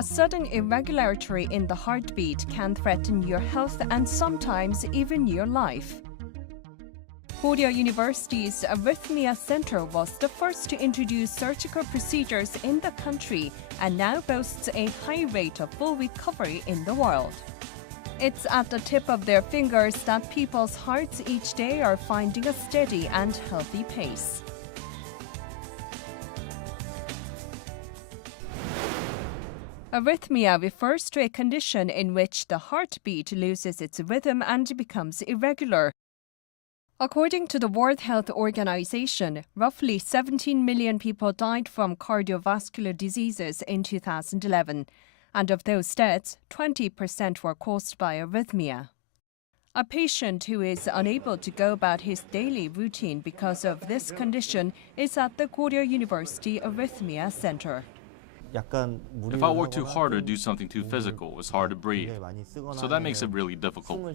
A sudden irregularity in the heartbeat can threaten your health and sometimes even your life. Koryo University's Arrhythmia Center was the first to introduce surgical procedures in the country and now boasts a high rate of full recovery in the world. It's at the tip of their fingers that people's hearts each day are finding a steady and healthy pace. Arrhythmia refers to a condition in which the heartbeat loses its rhythm and becomes irregular. According to the World Health Organization, roughly 17 million people died from cardiovascular diseases in 2011, and of those deaths, 20% were caused by arrhythmia. A patient who is unable to go about his daily routine because of this condition is at the Koryo University Arrhythmia Center. If I work too hard or do something too physical, it's hard to breathe. So that makes it really difficult.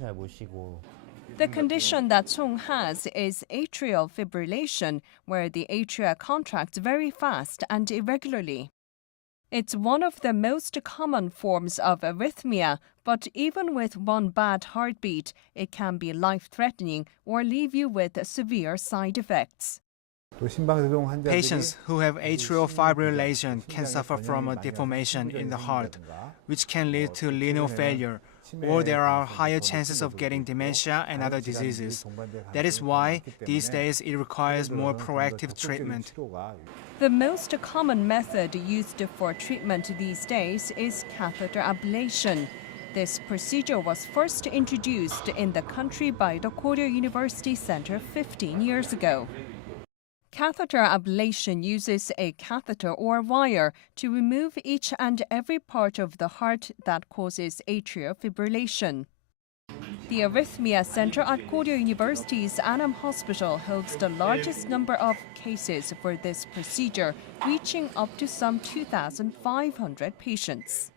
The condition that Song has is atrial fibrillation, where the atria contract very fast and irregularly. It's one of the most common forms of arrhythmia, but even with one bad heartbeat, it can be life-threatening or leave you with severe side effects. Patients who have atrial fibrillation can suffer from a deformation in the heart, which can lead to renal failure, or there are higher chances of getting dementia and other diseases. That is why, these days, it requires more proactive treatment. The most common method used for treatment these days is catheter ablation. This procedure was first introduced in the country by the Koryo University Center 15 years ago. Catheter ablation uses a catheter or wire to remove each and every part of the heart that causes atrial fibrillation. The Arrhythmia Center at Koryo University's Anam Hospital holds the largest number of cases for this procedure, reaching up to some 2,500 patients.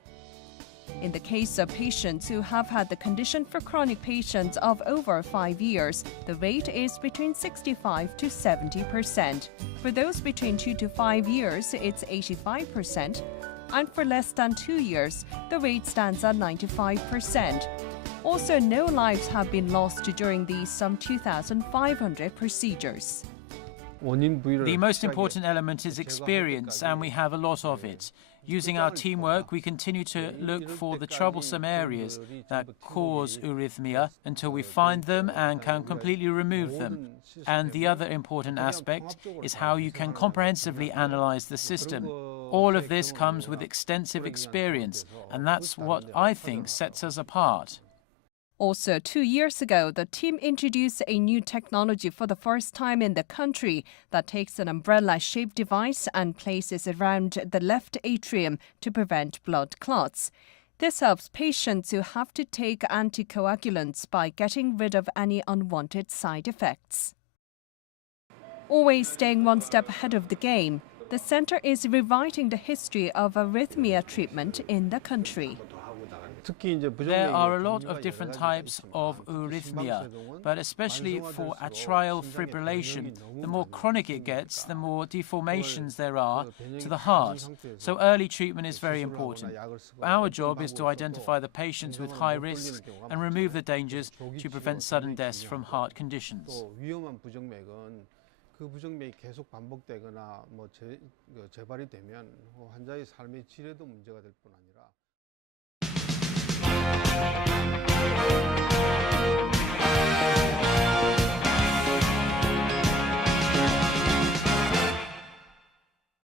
In the case of patients who have had the condition for chronic patients of over 5 years, the rate is between 65 to 70%. For those between 2 to 5 years, it's 85%. And for less than 2 years, the rate stands at 95%. Also, no lives have been lost during these some 2,500 procedures. The most important element is experience, and we have a lot of it. Using our teamwork, we continue to look for the troublesome areas that cause arrhythmia until we find them and can completely remove them. And the other important aspect is how you can comprehensively analyze the system. All of this comes with extensive experience, and that's what I think sets us apart. Also, 2 years ago, the team introduced a new technology for the first time in the country that takes an umbrella-shaped device and places it around the left atrium to prevent blood clots. This helps patients who have to take anticoagulants by getting rid of any unwanted side effects. Always staying one step ahead of the game, the center is rewriting the history of arrhythmia treatment in the country. There are a lot of different types of arrhythmia, but especially for atrial fibrillation, the more chronic it gets, the more deformations there are to the heart. So early treatment is very important. Our job is to identify the patients with high risks and remove the dangers to prevent sudden deaths from heart conditions. 그 부정맥이 계속 반복되거나 재발이 되면 환자의 삶의 질에도 문제가 될 뿐 아니라